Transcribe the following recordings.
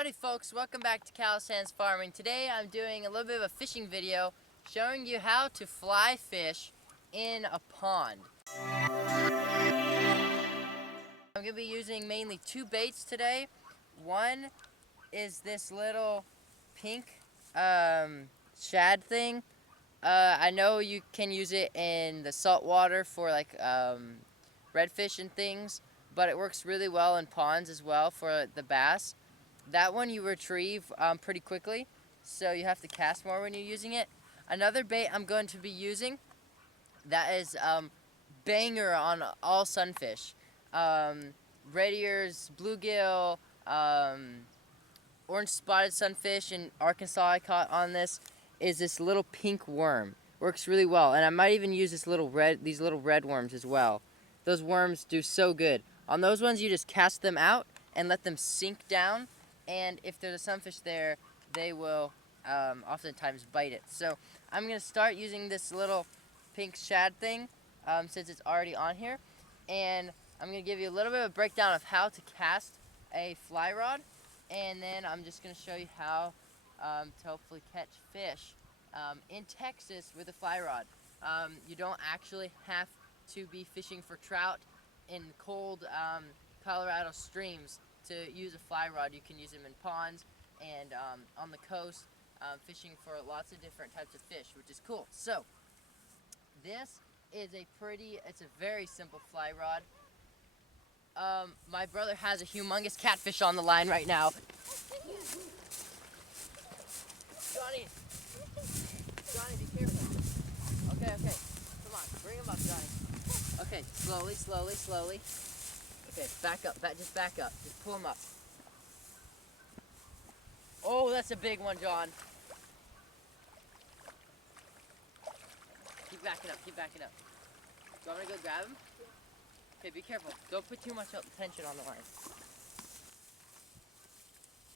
Howdy folks, welcome back to Cal Sands Farming. Today I'm doing a little bit of a fishing video showing you how to fly fish in a pond. I'm going to be using mainly two baits today. One is this little pink shad thing. I know you can use it in the salt water for like redfish and things, but it works really well in ponds as well for the bass. That one you retrieve pretty quickly, so you have to cast more when you're using it. Another bait I'm going to be using that is banger on all sunfish. Red ears, bluegill, orange spotted sunfish in Arkansas I caught on this is this little pink worm. Works really well, and I might even use these little red worms as well. Those worms do so good. On those ones you just cast them out and let them sink down, and if there's a sunfish there, they will oftentimes bite it. So I'm going to start using this little pink shad thing since it's already on here, and I'm going to give you a little bit of a breakdown of how to cast a fly rod, and then I'm just going to show you how to hopefully catch fish in Texas with a fly rod. You don't actually have to be fishing for trout in cold Colorado streams to use a fly rod. You can use them in ponds and on the coast, fishing for lots of different types of fish, which is cool. So this is it's a very simple fly rod. My brother has a humongous catfish on the line right now. Johnny, be careful. Okay, come on, bring him up, Johnny. Okay, slowly. Okay, back up, just back up. Just pull him up. Oh, that's a big one, John. Keep backing up. Do you want me to go grab him? Okay, be careful. Don't put too much tension on the line.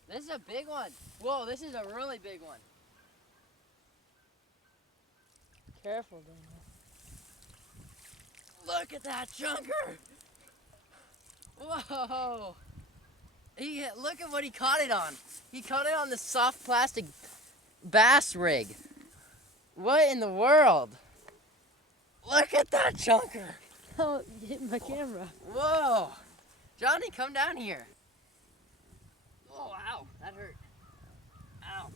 This is a big one. Whoa, this is a really big one. Careful, Daniel. Look at that chunker! Whoa! Look at what he caught it on. He caught it on the soft plastic bass rig. What in the world? Look at that chunker! Oh, you hit my camera. Whoa! Johnny, come down here. Oh, ow, that hurt. Ow.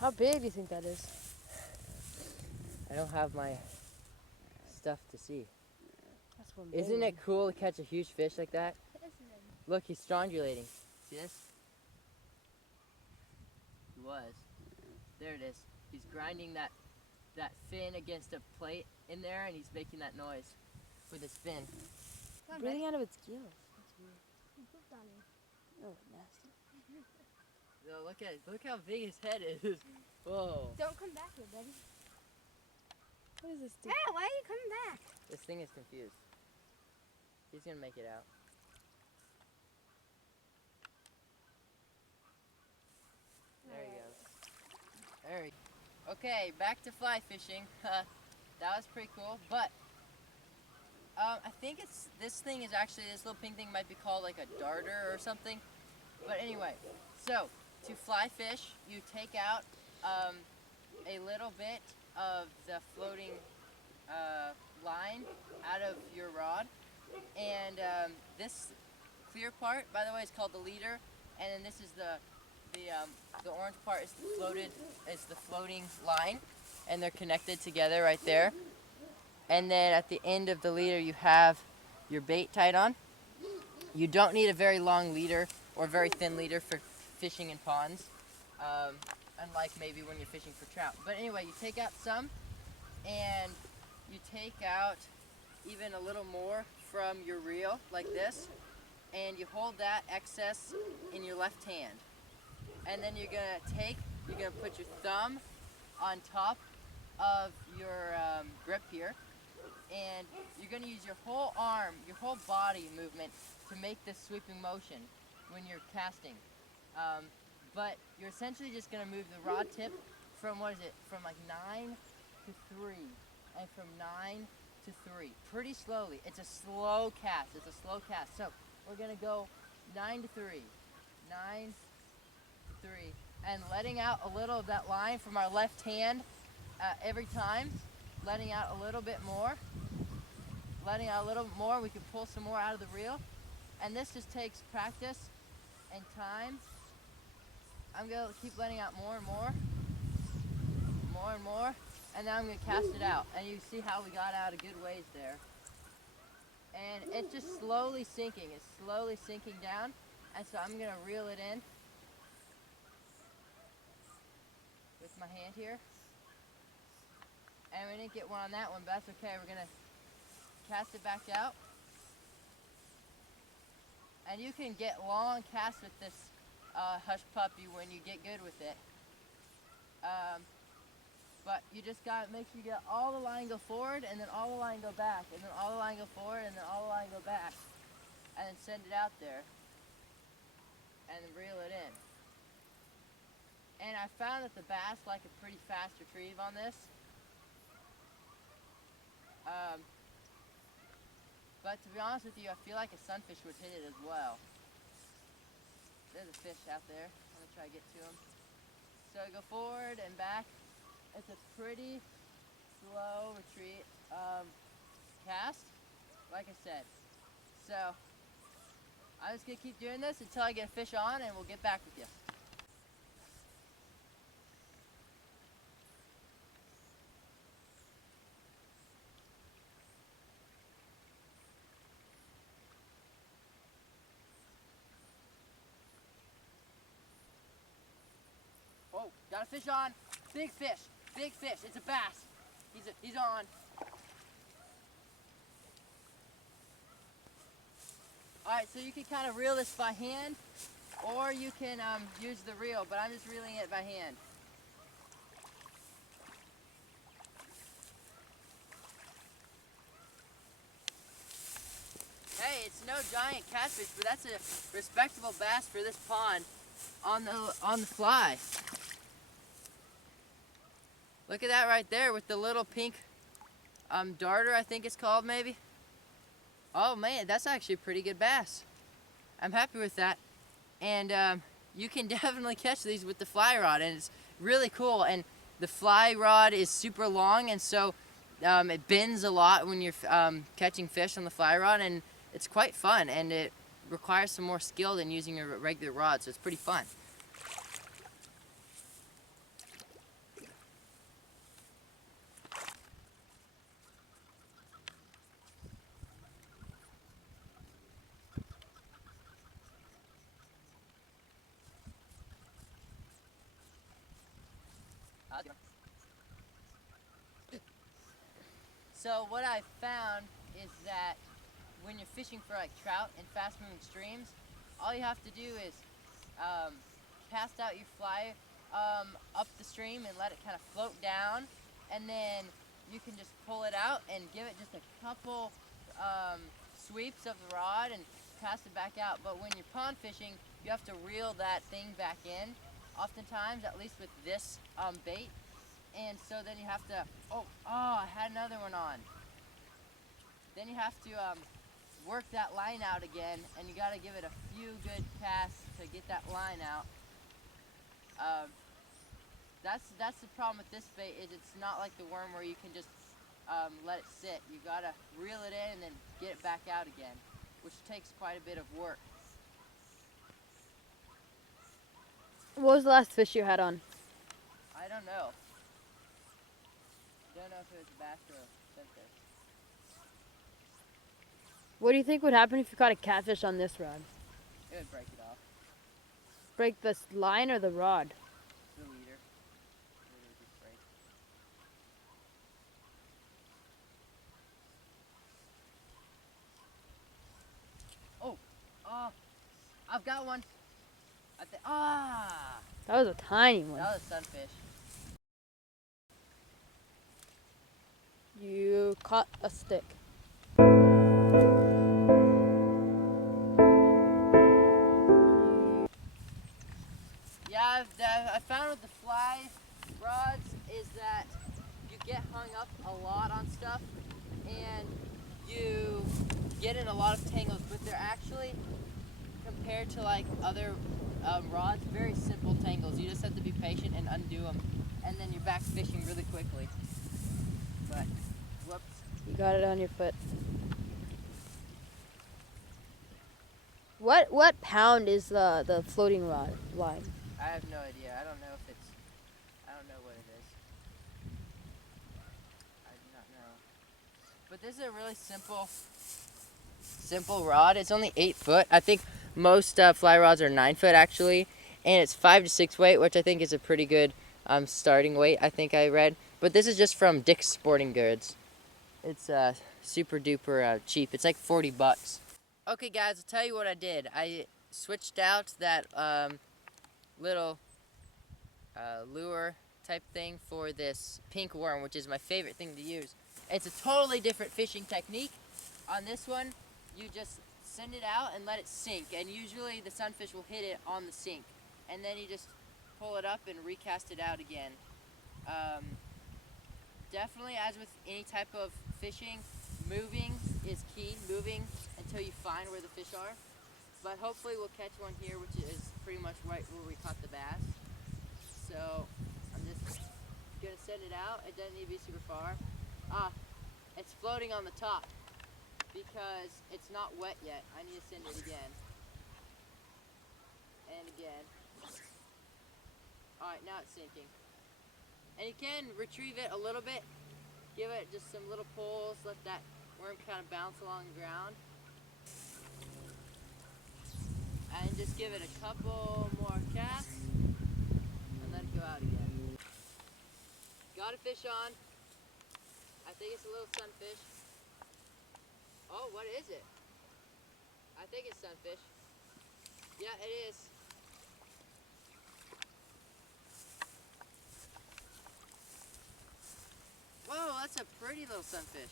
How big do you think that is? I don't have my stuff to see. That's one. Isn't it cool to catch a huge fish like that? Look, he's strangulating. See this? He was. There it is. He's grinding that fin against a plate in there, and he's making that noise with his fin. Breathing out of its gills. That's weird. Oh, nasty. So look how big his head is. Whoa. Don't come back here, buddy. What is this thing? Hey, why are you coming back? This thing is confused. He's gonna make it out. There he goes. There he goes. Okay, back to fly fishing. That was pretty cool, but I think this little pink thing might be called like a darter or something. But anyway, so to fly fish, you take out a little bit of the floating line out of your rod, and this clear part, by the way, is called the leader, and then this is the orange part is the floating line, and they're connected together right there. And then at the end of the leader you have your bait tied on. You don't need a very long leader or very thin leader for fishing in ponds, unlike maybe when you're fishing for trout. But anyway, you take out some, and you take out even a little more from your reel like this, and you hold that excess in your left hand. And then you're gonna put your thumb on top of your grip here, and you're gonna use your whole arm, your whole body movement to make this sweeping motion when you're casting. But you're essentially just gonna move the rod tip from from like 9 to 3, and from 9 to 3, pretty slowly. It's a slow cast. So we're gonna go 9 to 3, 9, 3. And letting out a little of that line from our left hand every time. Letting out a little bit more. Letting out a little bit more, we can pull some more out of the reel. And this just takes practice and time. I'm gonna keep letting out more and more. More and more. And now I'm gonna cast it out. And you see how we got out a good ways there. And it's just slowly sinking. It's slowly sinking down. And so I'm gonna reel it in with my hand here. And we didn't get one on that one, but that's okay. We're gonna cast it back out. And you can get long casts with this hush puppy when you get good with it. But you just gotta make sure you get all the line go forward, and then all the line go back, and then all the line go forward, and then all the line go back. And then send it out there. And then reel it in. And I found that the bass like a pretty fast retrieve on this. But to be honest with you, I feel like a sunfish would hit it as well. There's a fish out there. I'm gonna try to get to him. So go forward and back. It's a pretty slow retreat cast, like I said. So I'm just gonna keep doing this until I get a fish on, and we'll get back with you. Oh, got a fish on. Big fish. Big fish. It's a bass. He's on. Alright, so you can kind of reel this by hand, or you can use the reel, but I'm just reeling it by hand. Hey, it's no giant catfish, but that's a respectable bass for this pond on the fly. Look at that right there with the little pink darter, I think it's called maybe. Oh man, that's actually a pretty good bass. I'm happy with that. And you can definitely catch these with the fly rod, and it's really cool. And the fly rod is super long, and so it bends a lot when you're catching fish on the fly rod, and it's quite fun, and it requires some more skill than using a regular rod, so it's pretty fun. So what I found is that when you're fishing for like trout in fast moving streams, all you have to do is cast out your fly up the stream and let it kind of float down, and then you can just pull it out and give it just a couple sweeps of the rod and cast it back out. But when you're pond fishing, you have to reel that thing back in, oftentimes, at least with this bait. And so then you have to, I had another one on. Then you have to work that line out again, and you gotta give it a few good casts to get that line out. That's the problem with this bait, is it's not like the worm where you can just let it sit. You gotta reel it in and then get it back out again, which takes quite a bit of work. What was the last fish you had on? I don't know. Don't know if it was a bass or a sunfish. What do you think would happen if you caught a catfish on this rod? It would break it off. Break the line or the rod? The leader. It would just break. I've got one. That was a tiny one. That was a sunfish. You caught a stick. Yeah, I found with the fly rods is that you get hung up a lot on stuff, and you get in a lot of tangles, but they're actually, compared to like other rods, very simple tangles. You just have to be patient and undo them, and then you're back fishing really quickly. But, whoops. You got it on your foot. What pound is the floating rod line? I have no idea. I don't know if it's, I don't know what it is. I do not know. But this is a really simple rod. It's only 8 foot. I think most fly rods are 9 foot actually, and it's 5 to 6 weight, which I think is a pretty good starting weight. I think I read. But this is just from Dick's Sporting Goods. It's super duper cheap. It's like 40 bucks. Okay guys, I'll tell you what I did. I switched out that little lure type thing for this pink worm, which is my favorite thing to use. It's a totally different fishing technique. On this one, you just send it out and let it sink, and usually the sunfish will hit it on the sink, and then you just pull it up and recast it out again. Definitely, as with any type of fishing, moving is key. Moving until you find where the fish are. But hopefully we'll catch one here, which is pretty much right where we caught the bass. So I'm just gonna send it out. It doesn't need to be super far. It's floating on the top because it's not wet yet. I need to send it again. And again. Alright, now it's sinking. And you can retrieve it a little bit. Give it just some little pulls. Let that worm kind of bounce along the ground. And just give it a couple more casts. And let it go out again. Got a fish on. I think it's a little sunfish. Oh, what is it? I think it's sunfish. Yeah, it is. Whoa, that's a pretty little sunfish.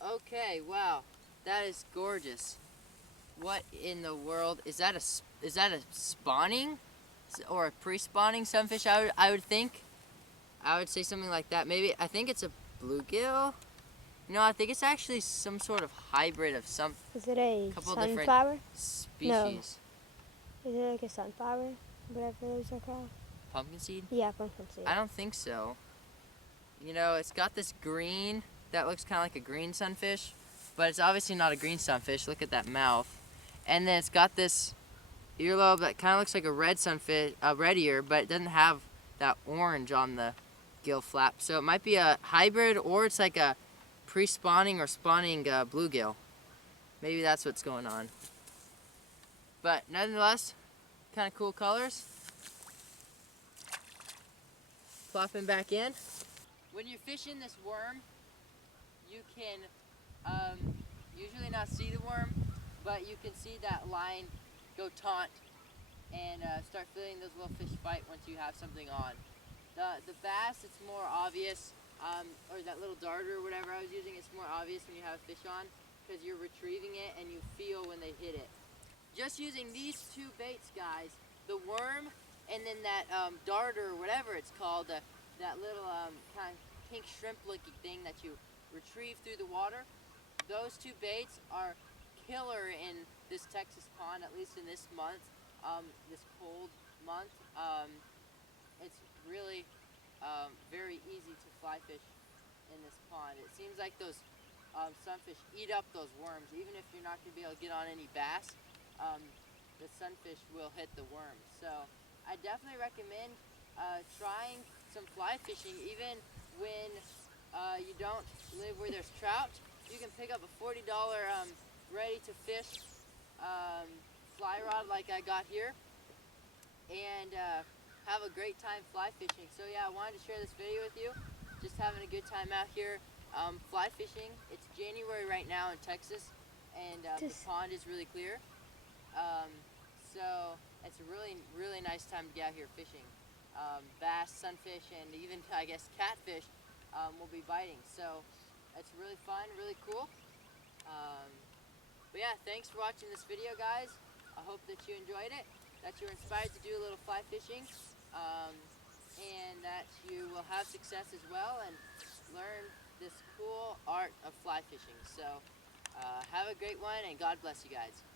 Okay, wow, that is gorgeous. What in the world is that? Is that a spawning or a pre-spawning sunfish? I would think. I would say something like that. Maybe I think it's a bluegill. No, I think it's actually some sort of hybrid of some. Is it a couple sunflower? different species. No. Is it like a sunflower? Whatever those are called? Pumpkin seed? Yeah, pumpkin seed. I don't think so. You know, it's got this green that looks kind of like a green sunfish, but it's obviously not a green sunfish. Look at that mouth. And then it's got this earlobe that kind of looks like a red sunfish, a red ear, but it doesn't have that orange on the gill flap. So it might be a hybrid, or it's like a pre-spawning or spawning bluegill. Maybe that's what's going on. But nonetheless, kind of cool colors. Plopping back in. When you're fishing this worm, you can usually not see the worm, but you can see that line go taunt and start feeling those little fish fight once you have something on. The bass, it's more obvious, or that little darter or whatever I was using, it's more obvious when you have a fish on because you're retrieving it and you feel when they hit it. Just using these two baits, guys, the worm and then that darter or whatever it's called, that little kind of pink shrimp looking thing that you retrieve through the water, those two baits are killer in this Texas pond, at least in this month, this cold month. It's really very easy to fly fish in this pond. It seems like those sunfish eat up those worms. Even if you're not going to be able to get on any bass, the sunfish will hit the worms. So I definitely recommend trying some fly fishing, even when you don't live where there's trout. You can pick up a $40 ready-to-fish fly rod like I got here and have a great time fly fishing. So yeah, I wanted to share this video with you. Just having a good time out here fly fishing. It's January right now in Texas, and the pond is really clear. So it's a really, really nice time to get out here fishing. Bass, sunfish, and even, I guess, catfish will be biting. So it's really fun, really cool. But yeah, thanks for watching this video, guys. I hope that you enjoyed it, that you were inspired to do a little fly fishing, and that you will have success as well and learn this cool art of fly fishing. So Have a great one, and God bless you guys.